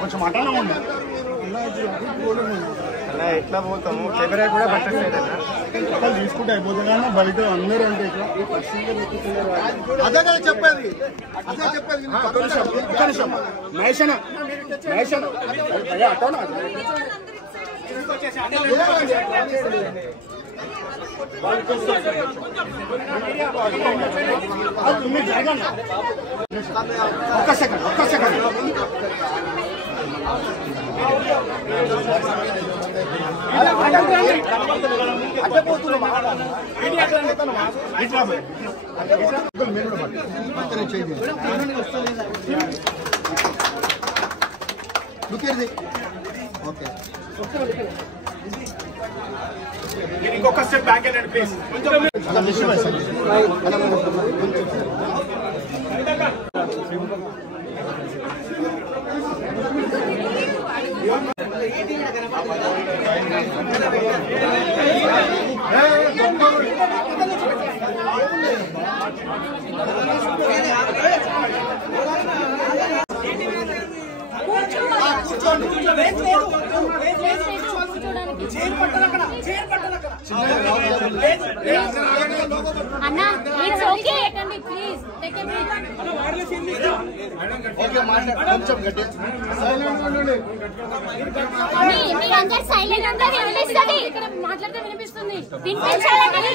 కొంచెం అటనే ఉంది ఎట్లా పోతాము కెమెరా కూడా బట్టలు తీసుకుంటే అయిపోతున్నా బయట అందరూ అంటే అదే కదా చెప్పేది మహేష్ ఒక్క సెకండ్ ఇంకొక స్టెప్ బ్యాక్ వెళ్ళండి ప్లీజ్. అన్నా it's okay please take a మీరందరూ సైలెంట్ గా వినిపిస్తుంది. ఇక్కడ మాట్లాడితే వినిపిస్తుంది. వినిపించాలంటే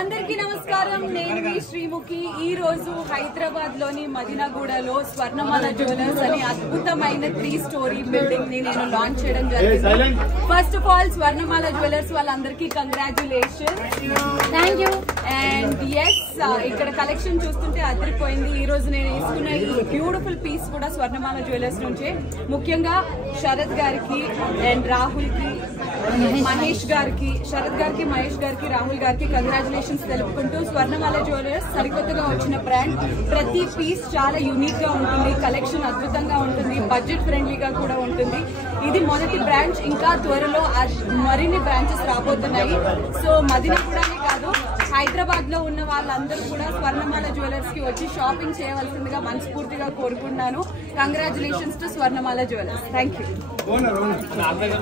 అందరికీ నమస్కారం. నేను మీ శ్రీముఖి. ఈ రోజు హైదరాబాద్ లోని మదీనాగూడలో స్వర్ణమాల జ్యువెలర్స్ అని అద్భుతమైన 3 స్టోరీ బిల్డింగ్ ని నేను లాంచ్ చేయడం జరిగింది. First of all Swarnamala jewellers వాళ్ళందరికీ congratulation. Thank you. And yes, ఇక్కడ కలెక్షన్ చూస్తుంటే అదిరిపోయింది. ఈ రోజు నేను తీసుకున్న ఈ బ్యూటిఫుల్ పీస్ కూడా స్వర్ణమాల జ్యువెలర్స్ నుంచే. ముఖ్యంగా శరత్ గారికి అండ్ రాహుల్ కి, మహేష్ గారికి, శరత్ గారికి, మహేష్ గారికి, రాహుల్ గారికి కంగ్రాచులేషన్స్ తెలుపుకుంటూ, స్వర్ణమాల జ్యువెలర్స్ సరికొత్తగా వచ్చిన బ్రాండ్. ప్రతి పీస్ చాలా యూనిక్ గా ఉంటుంది, కలెక్షన్ అద్భుతంగా ఉంటుంది, బడ్జెట్ ఫ్రెండ్లీగా కూడా ఉంటుంది. ఇది మొదటి బ్రాంచ్. ఇంకా త్వరలో మరిన్ని బ్రాంచెస్ రాబోతున్నాయి. సో మదీనాగూడనే కాదు, హైదరాబాద్ లో ఉన్న వాళ్ళందరూ కూడా స్వర్ణమాల జ్యువెలర్స్ కి వచ్చి షాపింగ్ చేయవలసిందిగా మనస్ఫూర్తిగా కోరుకుంటున్నాను. Congratulations to Swarnamala jewellers. Thank you.